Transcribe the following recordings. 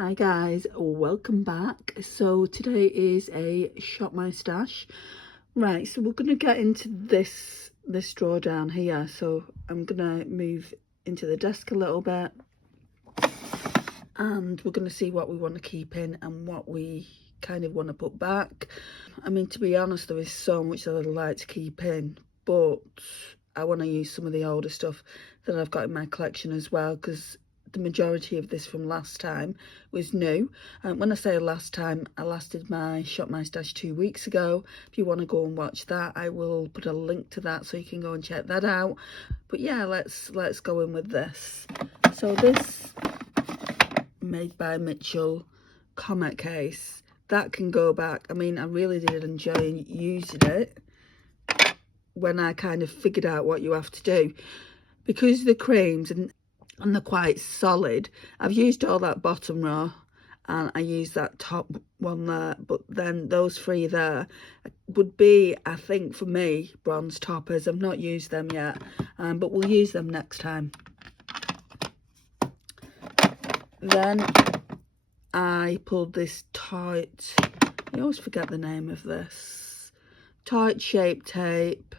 Hi guys, welcome back. So today is a Shop My Stash. Right, so we're going to get into this drawer down here. So I'm going to move into the desk a little bit. And we're going to see what we want to keep in and what we kind of want to put back. I mean, to be honest, there is so much that I'd like to keep in. But I want to use some of the older stuff that I've got in my collection as well, because the majority of this from last time was new. And when I say last time, I lasted my Shop My Stash 2 weeks ago. If you want to go and watch that, I will put a link to that so you can go and check that out. But yeah, let's go in with this. So this Made by Mitchell Comet case, that can go back. I mean, I really did enjoy using it when I kind of figured out what you have to do, because the creams and they're quite solid. I've used all that bottom row and I used that top one there, but then those three there would be, I think, for me, bronze toppers. I've not used them yet, but we'll use them next time. Then I pulled this Tarte, I always forget the name of this, Tarte Shape Tape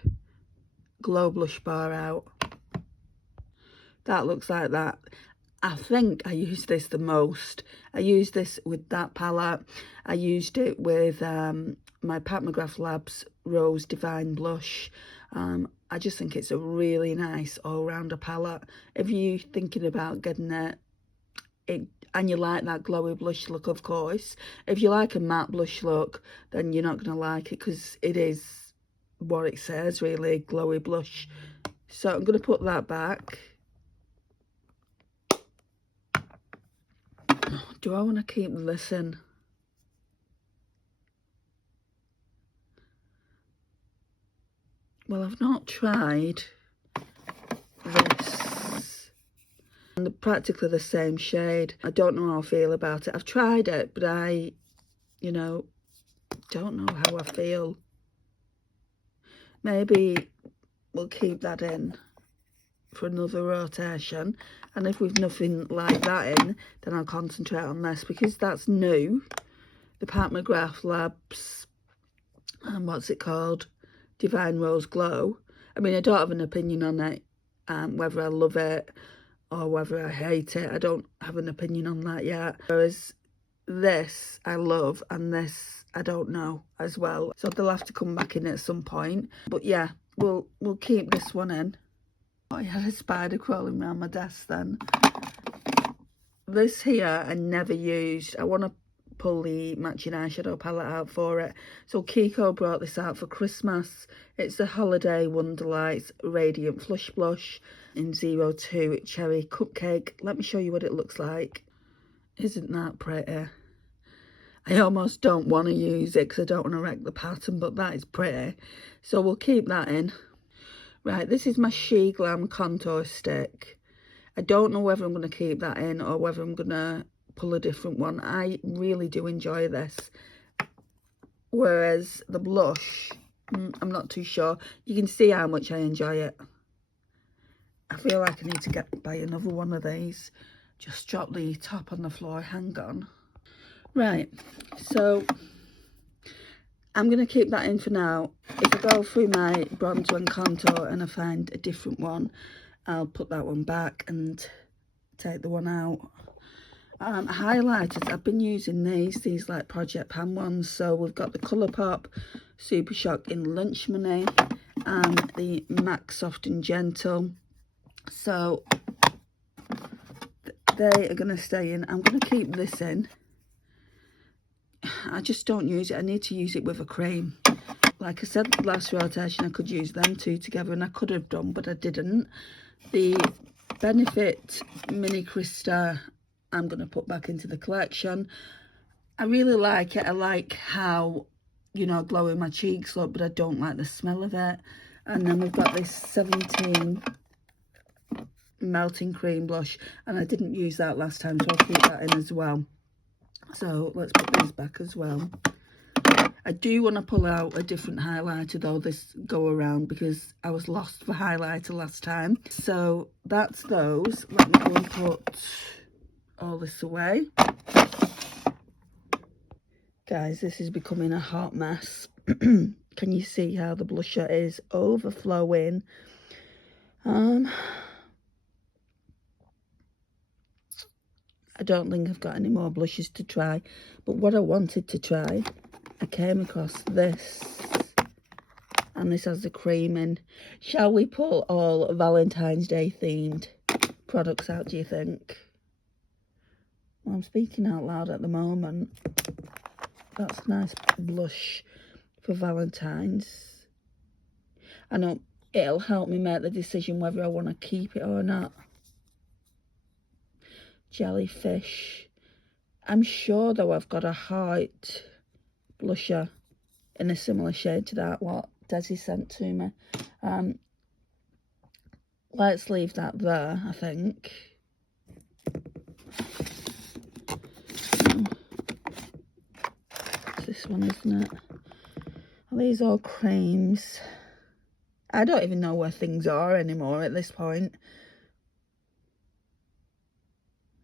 Glow Blush Bar out. That looks like that. I think I used this the most. I used this with that palette. I used it with my Pat McGrath Labs Rose Divine Blush. I just think it's a really nice all-rounder palette. If you're thinking about getting it and you like that glowy blush look, of course. If you like a matte blush look, then you're not going to like it, because it is what it says, really, glowy blush. So I'm going to put that back. Do I want to keep this in? Well, I've not tried this. And they're practically the same shade. I don't know how I feel about it. I've tried it, but I, don't know how I feel. Maybe we'll keep that in for another rotation, and if we've nothing like that in, then I'll concentrate on this, because that's new. The Pat McGrath Labs, what's it called, Divine Rose Glow. I mean, I don't have an opinion on it, whether I love it or whether I hate it. I don't have an opinion on that yet. Whereas this I love, and this I don't know as well, so they'll have to come back in at some point. But yeah, we'll keep this one in. I had a spider crawling around my desk then. This here I never used. I want to pull the matching eyeshadow palette out for it. So Kiko brought this out for Christmas. It's the Holiday Wonderlights Radiant Flush Blush in 02 Cherry Cupcake. Let me show you what it looks like. Isn't that pretty? I almost don't want to use it because I don't want to wreck the pattern, but that is pretty. So we'll keep that in. Right, this is my Sheglam contour stick. I don't know whether I'm going to keep that in or whether I'm going to pull a different one. I really do enjoy this. Whereas the blush, I'm not too sure. You can see how much I enjoy it. I feel like I need to buy another one of these. Just drop the top on the floor, hang on. Right, so I'm going to keep that in for now. If I go through my bronzer and contour and I find a different one, I'll put that one back and take the one out. Highlighters, I've been using these like Project Pan ones. So we've got the Colourpop Supershock in Lunch Money and the M.A.C Soft and Gentle. So they are going to stay in. I'm going to keep this in. I just don't use it. I need to use it with a cream. Like I said last rotation, I could use them two together, and I could have done, but I didn't. The Benefit Mini Crystah, I'm going to put back into the collection. I really like it. I like how, glowy my cheeks look, but I don't like the smell of it. And then we've got this 17 Melting Cream Blush, and I didn't use that last time, so I'll keep that in as well. So let's put these back as well. I do want to pull out a different highlighter though this go around, because I was lost for highlighter last time. So that's those. Let me go and put all this away. Guys, this is becoming a hot mess. Can you see how the blusher is overflowing? I don't think I've got any more blushes to try, but what I wanted to try, I came across this, and this has the cream in. Shall we pull all Valentine's Day themed products out, do you think? Well, I'm speaking out loud at the moment. That's a nice blush for Valentine's. I know it'll help me make the decision whether I want to keep it or not. Jellyfish. I'm sure though I've got a heart blusher in a similar shade to that what Desi sent to me. Let's leave that there, I think. It's this one, isn't it? Are these all creams? I don't even know where things are anymore at this point.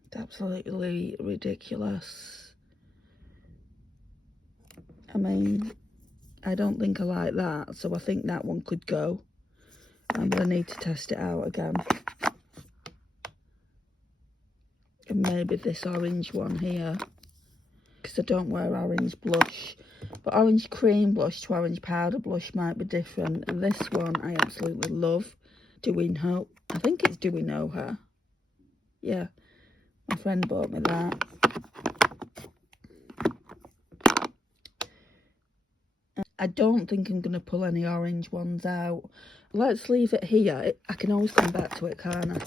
It's absolutely ridiculous. I mean, I don't think I like that, so I think that one could go. I'm going to need to test it out again. And maybe this orange one here, because I don't wear orange blush. But orange cream blush to orange powder blush might be different. This one I absolutely love. Do we know? I think it's Do We Know Her? Yeah, my friend bought me that. I don't think I'm going to pull any orange ones out. Let's leave it here. I can always come back to it, can't I?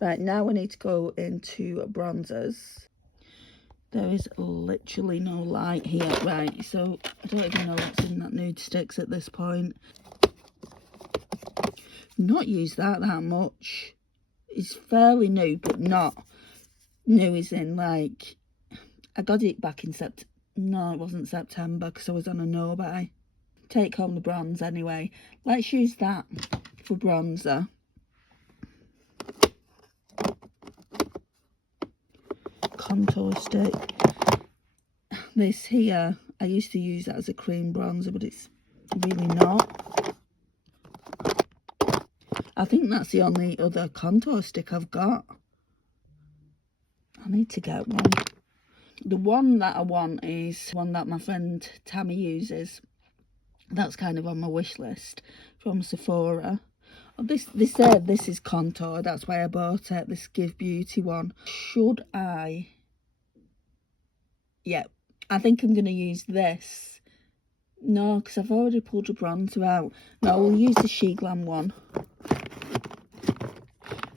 Right, now we need to go into bronzers. There is literally no light here. Right, so I don't even know what's in that Nudestix at this point. Not used that much. It's fairly new, but not new as in, like, I got it back in September. No, it wasn't September because I was on a no-buy. Take home the bronze anyway. Let's use that for bronzer. Contour stick. This here, I used to use that as a cream bronzer, but it's really not. I think that's the only other contour stick I've got. I need to get one. The one that I want is one that my friend Tammy uses. That's kind of on my wish list from Sephora. Oh, they said this is contour, that's why I bought it. This Give Beauty one. Should I? Yeah, I think I'm going to use this. No, because I've already pulled a bronzer out. No, we'll use the Sheglam one.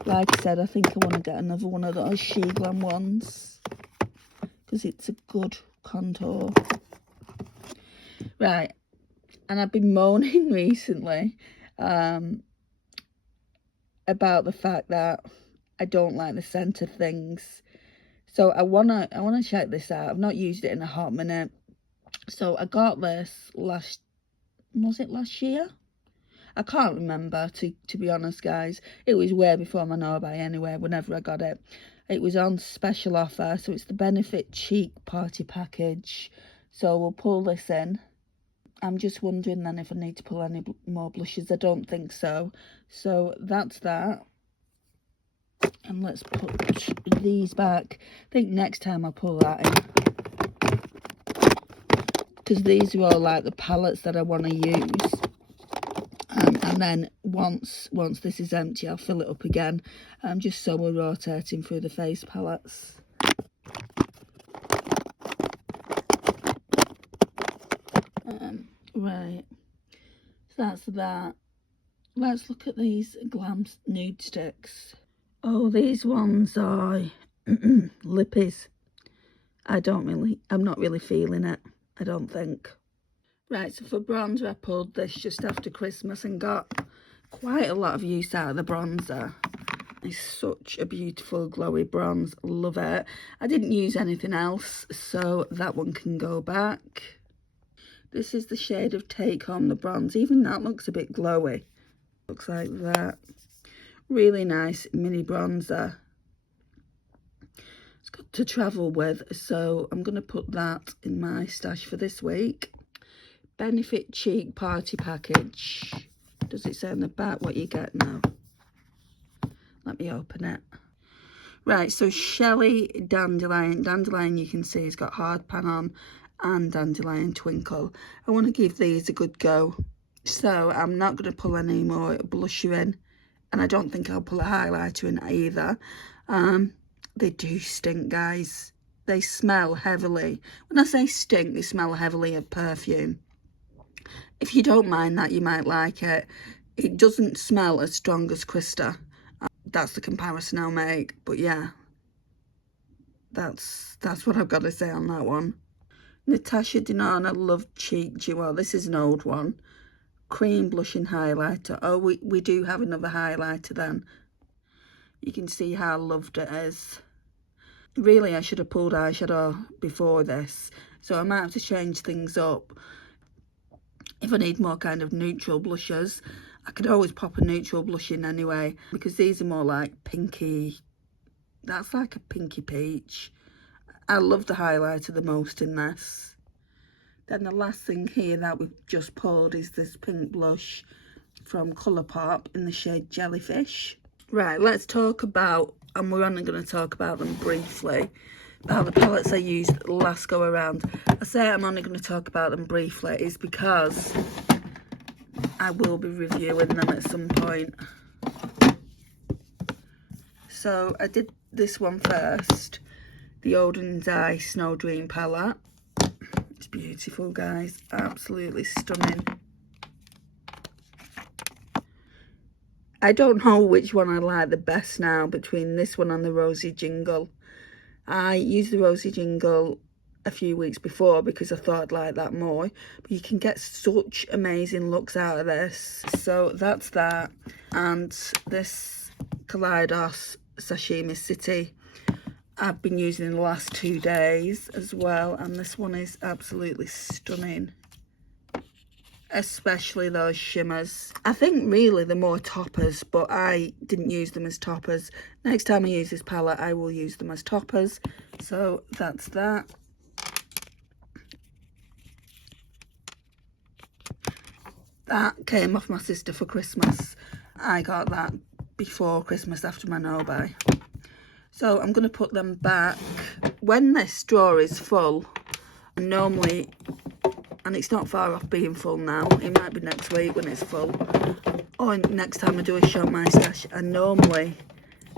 Like I said, I think I want to get another one of those Sheglam ones, because it's a good contour. Right, and I've been moaning recently about the fact that I don't like the scent of things. So I wanna check this out. I've not used it in a hot minute. So I got this last year? I can't remember, to be honest, guys. It was way before my no-buy anyway, whenever I got it. It was on special offer, so it's the Benefit Cheek Party Package. So we'll pull this in. I'm just wondering then if I need to pull any more blushes. I don't think so. So that's that. And let's put these back. I think next time I'll pull that in, because these are all like the palettes that I want to use. And then once this is empty, I'll fill it up again, just so we're rotating through the face palettes. Right, so that's that. Let's look at these Glam Nudestix. Oh, these ones are lippies. I'm not really feeling it, I don't think. Right, so for bronzer, I pulled this just after Christmas and got quite a lot of use out of the bronzer. It's such a beautiful glowy bronze, love it. I didn't use anything else, so that one can go back. This is the shade of Take Home the Bronze. Even that looks a bit glowy. Looks like that. Really nice mini bronzer. to travel with, so I'm going to put that in my stash for this week. Benefit Cheek Party Package. Does it say on the back what you get now? Let me open it. Right, so Shelly Dandelion. Dandelion, you can see, has got hard pan on, and Dandelion Twinkle. I want to give these a good go. So I'm not going to pull any more blusher in, and I don't think I'll pull a highlighter in either. They do stink, guys. They smell heavily. When I say stink, they smell heavily of perfume. If you don't mind that, you might like it. It doesn't smell as strong as Crystah. That's the comparison I'll make. But yeah, that's what I've got to say on that one. Natasha Denona Love Cheek Duo. This is an old one. Cream blushing highlighter. Oh, we do have another highlighter then. You can see how loved it is. Really, I should have pulled eyeshadow before this, so I might have to change things up. If I need more kind of neutral blushes, I could always pop a neutral blush in anyway, because these are more like pinky. That's like a pinky peach. I love the highlighter the most in this. Then the last thing here that we've just pulled is this pink blush from Colourpop in the shade Jellyfish. Right, let's talk about, and we're only going to talk about them briefly, about the palettes I used last go around. I say I'm only going to talk about them briefly is because I will be reviewing them at some point. So I did this one first, the Odens Eye Snow Dream palette. It's beautiful, guys, absolutely stunning. I don't know which one I like the best now between this one and the Rosy Jingle. I used the Rosy Jingle a few weeks before because I thought I'd like that more. But you can get such amazing looks out of this. So that's that. And this Kaleidos Sashimi City I've been using in the last 2 days as well. And this one is absolutely stunning. Especially those shimmers. I think really they're more toppers, but I didn't use them as toppers. Next time I use this palette, I will use them as toppers. So that's that. That came off my sister for Christmas. I got that before Christmas after my no-buy. So I'm going to put them back. When this drawer is full, normally, and it's not far off being full now, it might be next week when it's full, or next time I do a show my stash, I normally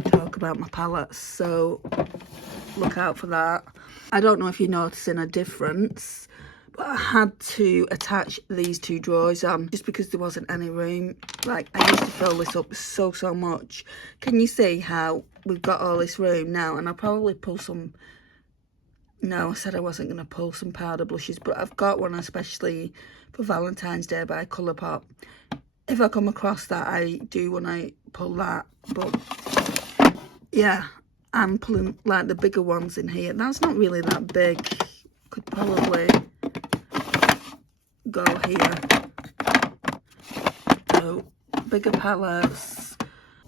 talk about my palettes, so look out for that. I don't know if you're noticing a difference, but I had to attach these 2 drawers on just because there wasn't any room. Like, I used to fill this up so much. Can you see how we've got all this room now? And I'll probably pull some. No, I said I wasn't going to pull some powder blushes, but I've got one especially for Valentine's Day by Colourpop. If I come across that, I do want to pull that. But yeah, I'm pulling like the bigger ones in here. That's not really that big. Could probably go here. So bigger palettes.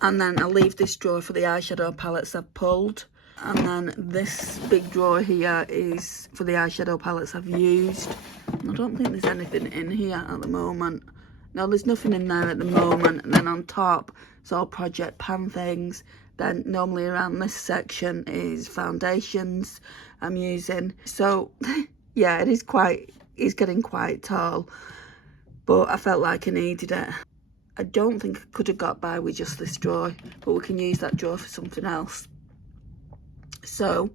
And then I'll leave this drawer for the eyeshadow palettes I've pulled. And then this big drawer here is for the eyeshadow palettes I've used. And I don't think there's anything in here at the moment. No, there's nothing in there at the moment. And then on top, it's all Project Pan things. Then normally around this section is foundations I'm using. So, yeah, it's getting quite tall. But I felt like I needed it. I don't think I could have got by with just this drawer. But we can use that drawer for something else. So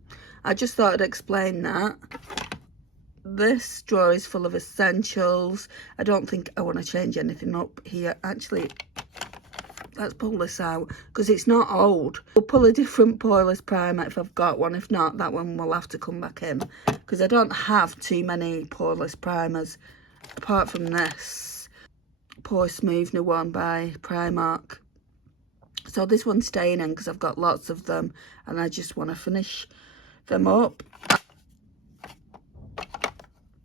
I just thought I'd explain that. This drawer is full of essentials. I don't think I want to change anything up here. Actually, let's pull this out because it's not old. We'll pull a different poreless primer if I've got one. If not, that one will have to come back in because I don't have too many poreless primers apart from this Pore Smoothner one by Primark. So this one's staying in because I've got lots of them and I just want to finish them up.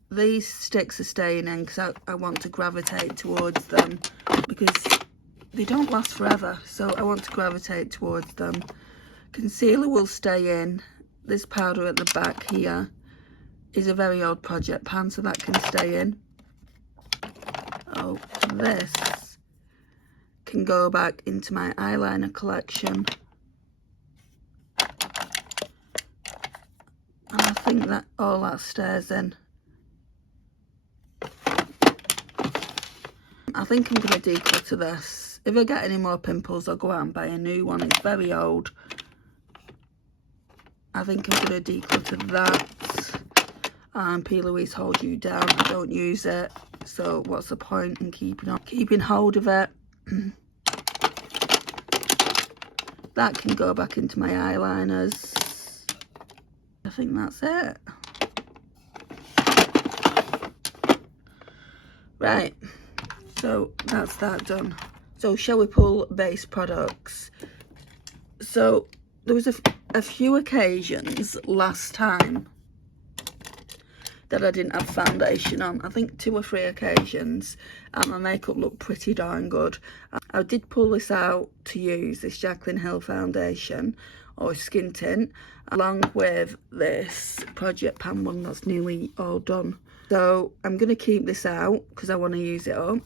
These sticks are staying in because I want to gravitate towards them because they don't last forever. So I want to gravitate towards them. Concealer will stay in this powder at the back here is a very old project pan, so that can stay in. Oh, this can go back into my eyeliner collection. And I think that all that stays in. I think I'm going to declutter this. If I get any more pimples, I'll go out and buy a new one. It's very old. I think I'm going to declutter that. P. Louise holds you down. I don't use it. So what's the point in keeping hold of it? That can go back into my eyeliners. I think that's it. Right. So that's that done. So shall we pull base products? So there was a few occasions last time that I didn't have foundation on. I think 2 or 3 occasions, and my makeup looked pretty darn good. I did pull this out to use this Jaclyn Hill foundation or skin tint, along with this project pan one that's nearly all done. So I'm going to keep this out because I want to use it up.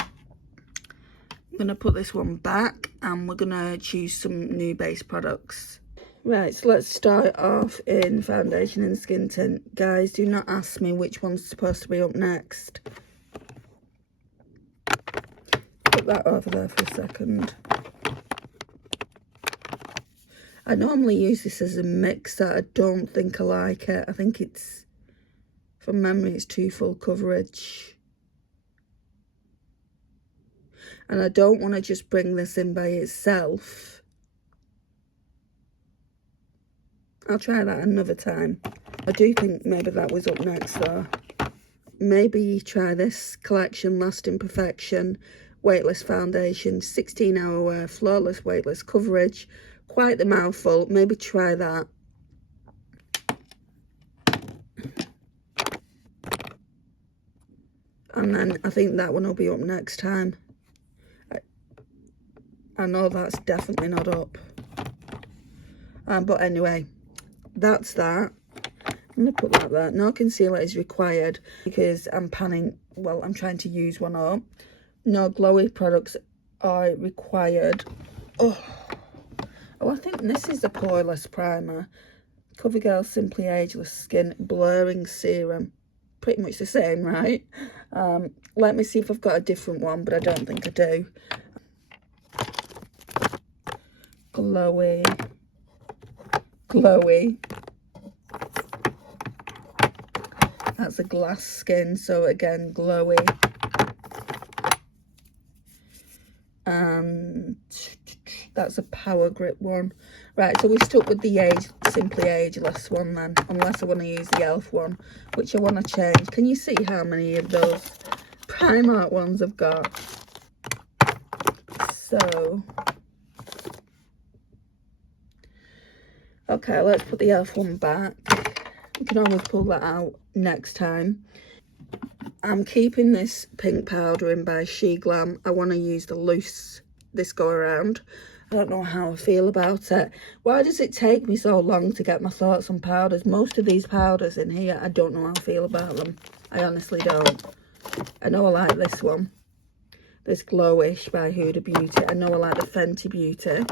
I'm going to put this one back and we're going to choose some new base products. Right, so let's start off in foundation and skin tint. Guys, do not ask me which one's supposed to be up next. Put that over there for a second. I normally use this as a mixer. I don't think I like it. I think it's, from memory, it's too full coverage. And I don't want to just bring this in by itself. I'll try that another time. I do think maybe that was up next though. Maybe try this collection, Lasting Perfection, Weightless Foundation, 16-hour wear, flawless weightless coverage. Quite the mouthful. Maybe try that. And then I think that one will be up next time. I know that's definitely not up. But anyway, that's that. I'm going to put that there. No concealer is required because I'm panning, well, I'm trying to use one up. No glowy products are required. Oh, I think this is the poreless primer. CoverGirl Simply Ageless Skin Blurring Serum. Pretty much the same, right? Let me see if I've got a different one, but I don't think I do. Glowy. Glowy. That's a glass skin, so again, glowy. And that's a power grip one. Right, so we stuck with the Simply Ageless one then, unless I want to use the e.l.f. one, which I want to change. Can you see how many of those Primark ones I've got? So, okay, let's put the e.l.f. one back. We can always pull that out next time. I'm keeping this pink powder in by Sheglam. I want to use the loose this go around. I don't know how I feel about it. Why does it take me so long to get my thoughts on powders? Most of these powders in here, I don't know how I feel about them. I honestly don't. I know I like this one. This Glowish by Huda Beauty. I know I like the Fenty Beauty.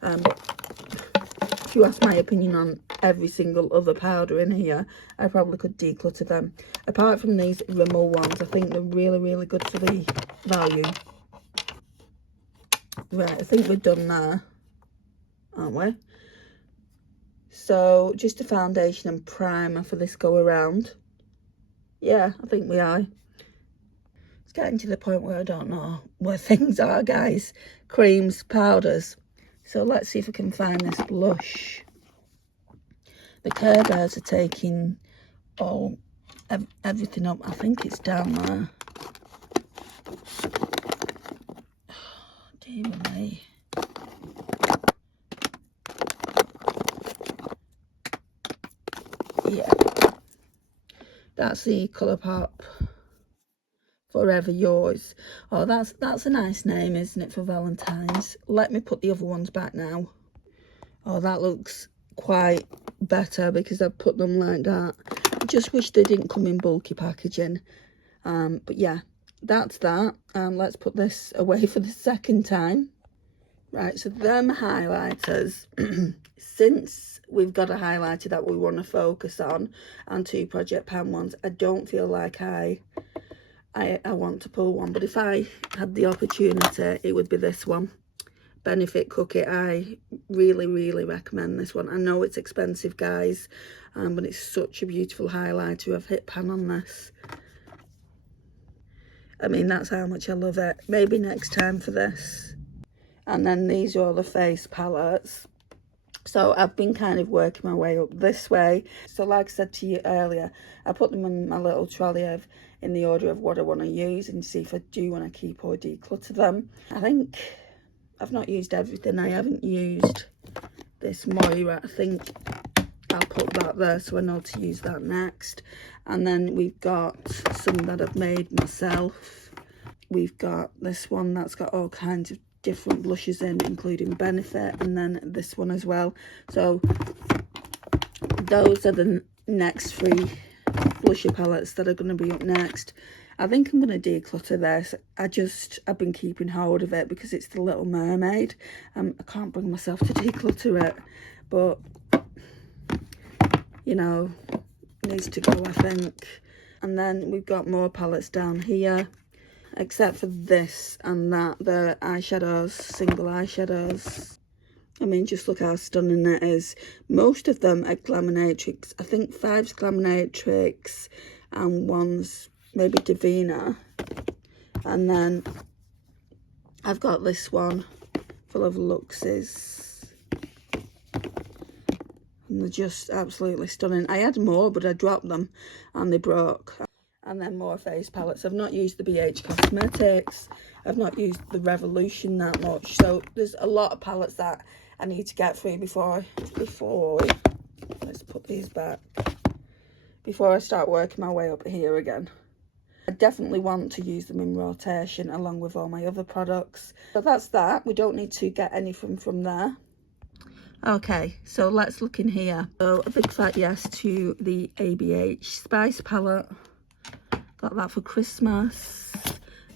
But if you ask my opinion on every single other powder in here, I probably could declutter them. Apart from these Rimmel ones, I think they're really, really good for the value. Right, I think we're done there, aren't we? So, just a foundation and primer for this go around. Yeah, I think we are. It's getting to the point where I don't know where things are, guys. Creams, powders. So, let's see if I can find this blush. The Care Bears are taking everything up. I think it's down there. Dear me. Yeah. That's the Colourpop Forever Yours. Oh, that's a nice name, isn't it, for Valentines? Let me put the other ones back now. Oh, that looks quite better because I've put them like that. I just wish they didn't come in bulky packaging. But yeah, that's that. Let's put this away for the second time. Right, so them highlighters. Since we've got a highlighter that we want to focus on and 2 Project Pan ones, I don't feel like I want to pull one. But if I had the opportunity, it would be this one. Benefit Cookie. I really recommend this one. I know it's expensive, guys, but it's such a beautiful highlighter. I've hit pan on this. I mean, that's how much I love it. Maybe next time for this. And then these are all the face palettes. So I've been kind of working my way up this way. So like I said to you earlier, I put them in my little trolley in the order of what I want to use and see if I do want to keep or declutter them. I think I've not used everything. I haven't used this Moira. I think I'll put that there so I know to use that next. And then we've got some that I've made myself. We've got this one that's got all kinds of different blushes in, including Benefit, and then this one as well. So those are the next 3 blusher palettes that are going to be up next. I think I'm going to declutter this. I've been keeping hold of it because it's the Little Mermaid. I can't bring myself to declutter it, but you know, it needs to go, I think. And then we've got more palettes down here, except for this and that, the eyeshadows, single eyeshadows. I mean, just look how stunning it is. Most of them are Glaminatrix. I think 5's Glaminatrix and 1's maybe Divina. And then I've got this one full of Luxes. And they're just absolutely stunning. I had more, but I dropped them and they broke. And then more face palettes. I've not used the BH Cosmetics. I've not used the Revolution that much. So there's a lot of palettes that I need to get through before let's put these back. Before I start working my way up here again. I definitely want to use them in rotation along with all my other products. So that's that. We don't need to get anything from there. Okay, so let's look in here. So a big fat yes to the ABH Spice Palette. Got that for Christmas.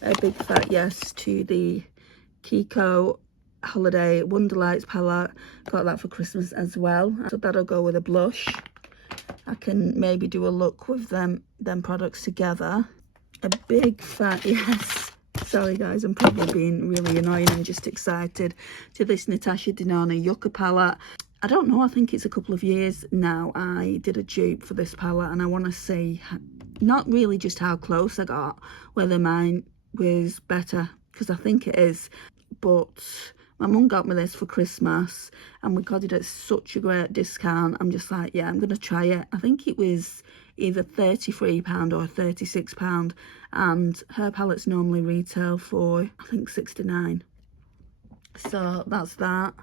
A big fat yes to the Kiko Holiday Wonderlights palette. Got that for Christmas as well. So that'll go with a blush. I can maybe do a look with them products together. A big fat yes. Sorry guys, I'm probably being really annoying. I'm just excited. To this Natasha Denona Yucca palette. I don't know, I think it's a couple of years now I did a dupe for this palette, and I want to see not really just how close I got, whether mine was better, because I think it is. But my mum got me this for Christmas and we got it at such a great discount. I'm just like, yeah, I'm going to try it. I think it was either £33 or £36, and her palettes normally retail for, I think, £69. So that's that.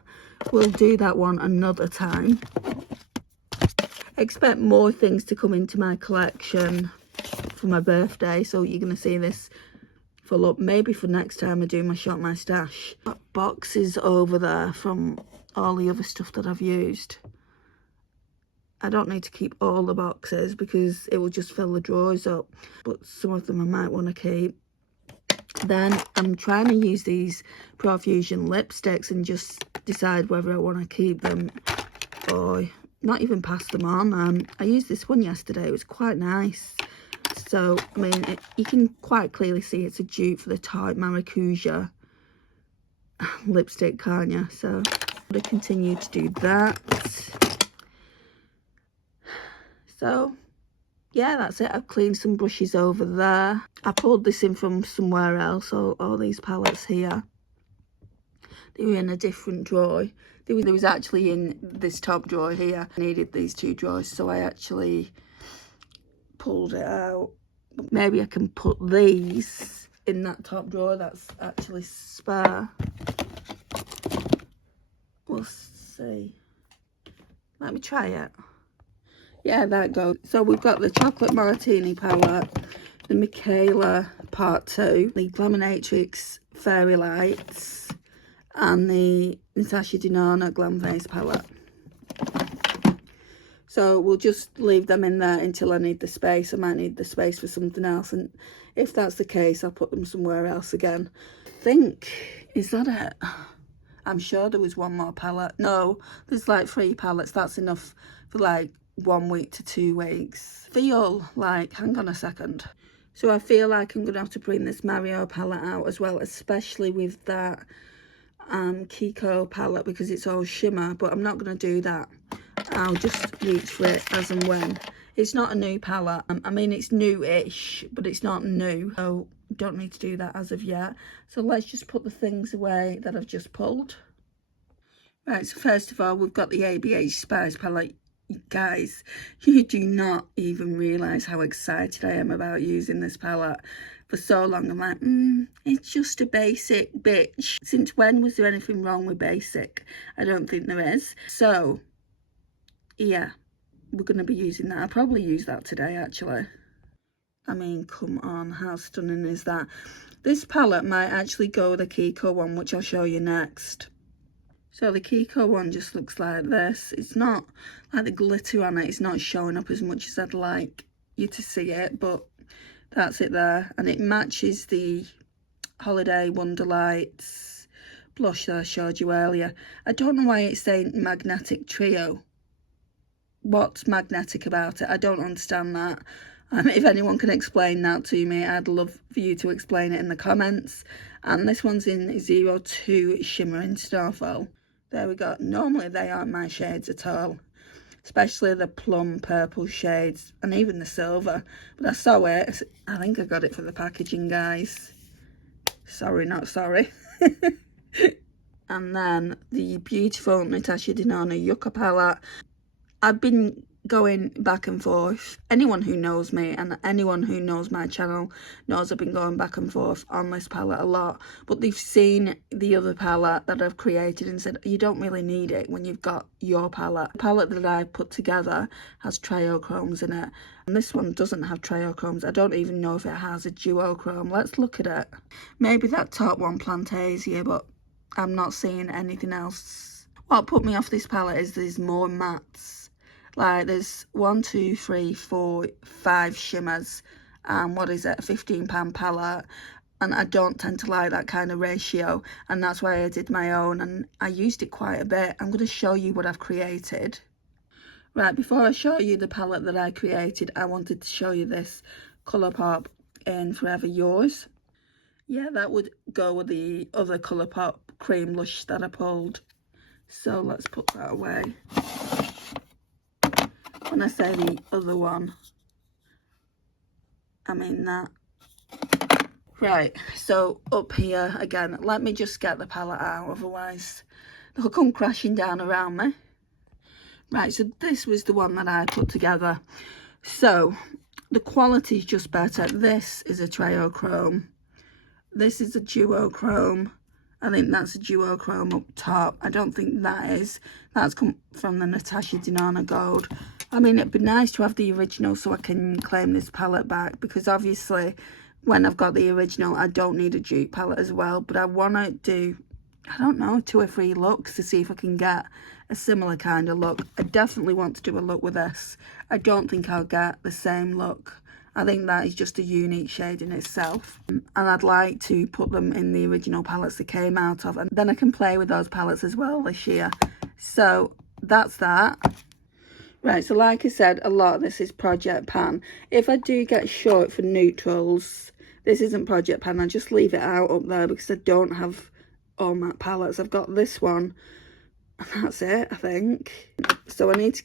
We'll do that one another time. Expect more things to come into my collection for my birthday, so you're going to see this full up maybe for next time I do my Shop My Stash. Got boxes over there from all the other stuff that I've used. I don't need to keep all the boxes because it will just fill the drawers up, but some of them I might want to keep. Then I'm trying to use these Profusion lipsticks and just decide whether I want to keep them or not even pass them on. I used this one yesterday. It was quite nice. So, I mean, you can quite clearly see it's a dupe for the Tarte Maracuja lipstick, can't you? So, I'm going to continue to do that. So, yeah, that's it. I've cleaned some brushes over there. I pulled this in from somewhere else, all these palettes here. They were in a different drawer. They was actually in this top drawer here. I needed these 2 drawers, so I actually pulled it out. Maybe I can put these in that top drawer that's actually spare. We'll see. Let me try it. Yeah, that goes. So we've got the Chocolate Martini palette, the Michaela Part 2, the Glaminatrix Fairy Lights, and the Natasha Denona Glam Face palette. So we'll just leave them in there until I need the space. I might need the space for something else, and if that's the case, I'll put them somewhere else again. I think, is that it? I'm sure there was one more palette. No, there's like 3 palettes. That's enough for like 1 week to 2 weeks. Feel like, hang on a second. So I feel like I'm gonna have to bring this Mario palette out as well, especially with that Kiko palette, because it's all shimmer, but I'm not gonna do that. I'll just reach for it as and when. It's not a new palette. I mean, it's new-ish, but it's not new. So don't need to do that as of yet. So let's just put the things away that I've just pulled. Right, so first of all, we've got the ABH Spice Palette. Guys, you do not even realise how excited I am about using this palette. For so long, I'm like, it's just a basic, bitch. Since when was there anything wrong with basic? I don't think there is. So, yeah, we're going to be using that. I'll probably use that today, actually. I mean, come on, how stunning is that? This palette might actually go with the Kiko one, which I'll show you next. So the Kiko one just looks like this. It's not like the glitter on it, it's not showing up as much as I'd like you to see it, but that's it there. And it matches the Holiday Wonderlights blush that I showed you earlier. I don't know why it's saying magnetic trio. What's magnetic about it? I don't understand that. If anyone can explain that to me, I'd love for you to explain it in the comments. And this one's in 02 Shimmering Starfall. There we go. Normally they aren't my shades at all, especially the plum purple shades and even the silver. But I saw it. I think I got it for the packaging, guys. Sorry, not sorry. And then the beautiful Natasha Denona Yucca palette. I've been going back and forth. Anyone who knows me and anyone who knows my channel knows I've been going back and forth on this palette a lot, but they've seen the other palette that I've created and said you don't really need it when you've got your palette. The palette that I put together has triochromes in it, and this one doesn't have triochromes. I don't even know if it has a duochrome. Let's look at it. Maybe that top one Plantasia, but I'm not seeing anything else. What put me off this palette is there's more mattes. Like there's 1, 2, 3, 4, 5 shimmers, and what is it, a £15 palette, and I don't tend to like that kind of ratio, and that's why I did my own, and I used it quite a bit. I'm going to show you what I've created. Right, before I show you the palette that I created, I wanted to show you this Colourpop in Forever Yours. Yeah, that would go with the other Colourpop cream blush that I pulled. So let's put that away. When I say the other one, I mean that. Right, so up here again, let me just get the palette out, otherwise they'll come crashing down around me. Right, so this was the one that I put together. So the quality is just better. This is a triochrome. This is a duochrome. I think that's a duochrome up top. I don't think that is. That's come from the Natasha Denona Gold. I mean, it'd be nice to have the original so I can claim this palette back, because obviously when I've got the original, I don't need a dupe palette as well. But I want to do, I don't know, 2 or 3 looks to see if I can get a similar kind of look. I definitely want to do a look with this. I don't think I'll get the same look. I think that is just a unique shade in itself. And I'd like to put them in the original palettes they came out of. And then I can play with those palettes as well this year. So that's that. Right, so like I said, a lot of this is Project Pan. If I do get short for neutrals, this isn't Project Pan. I just leave it out up there because I don't have all matte palettes. I've got this one, and that's it, I think. So I need to,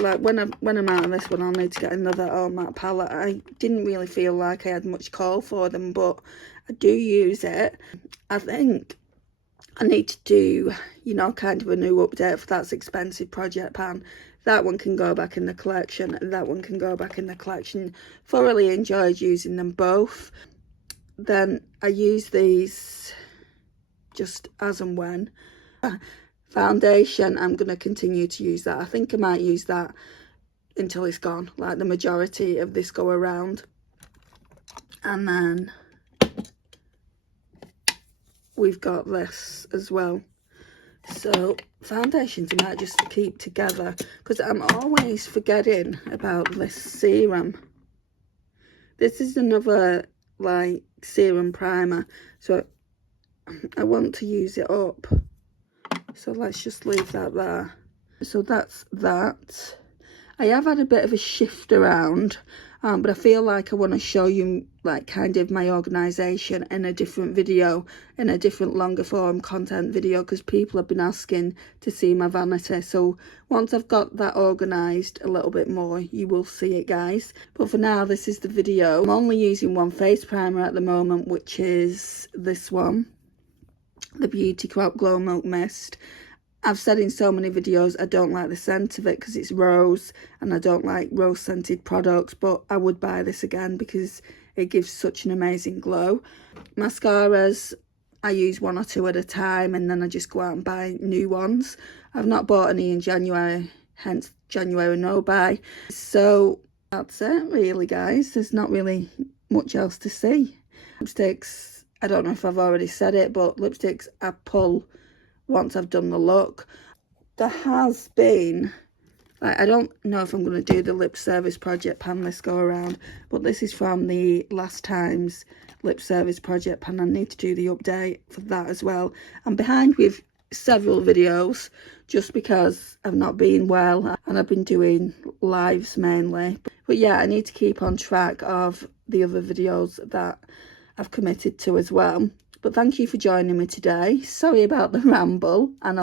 like, when I'm out of this one, I'll need to get another all matte palette. I didn't really feel like I had much call for them, but I do use it. I think I need to do, you know, kind of a new update for that expensive Project Pan. That one can go back in the collection, and that one can go back in the collection. Thoroughly enjoyed using them both. Then I use these just as and when. Foundation, I'm going to continue to use that. I think I might use that until it's gone, like the majority of this go around. And then we've got this as well. So foundations I might just keep together because I'm always forgetting about this serum. This is another like serum primer, so I want to use it up. So let's just leave that there. So that's that. I have had a bit of a shift around, but I feel like I want to show you like kind of my organisation in a different video, in a different longer form content video, because people have been asking to see my vanity. So once I've got that organised a little bit more, you will see it, guys. But for now, this is the video. I'm only using one face primer at the moment, which is this one, the Beauty Co Glow Milk Mist. I've said in so many videos I don't like the scent of it because it's rose and I don't like rose scented products, but I would buy this again because it gives such an amazing glow. Mascaras, I use one or two at a time and then I just go out and buy new ones. I've not bought any in January, hence January no buy. So that's it really, guys. There's not really much else to see. Lipsticks, I don't know if I've already said it, but lipsticks I pull once I've done the look. There has been, like, I don't know if I'm going to do the lip service project pan this go around, but this is from the last time's lip service project pan. I need to do the update for that as well. I'm behind with several videos just because I've not been well and I've been doing lives mainly. But yeah, I need to keep on track of the other videos that I've committed to as well. But thank you for joining me today. Sorry about the ramble, and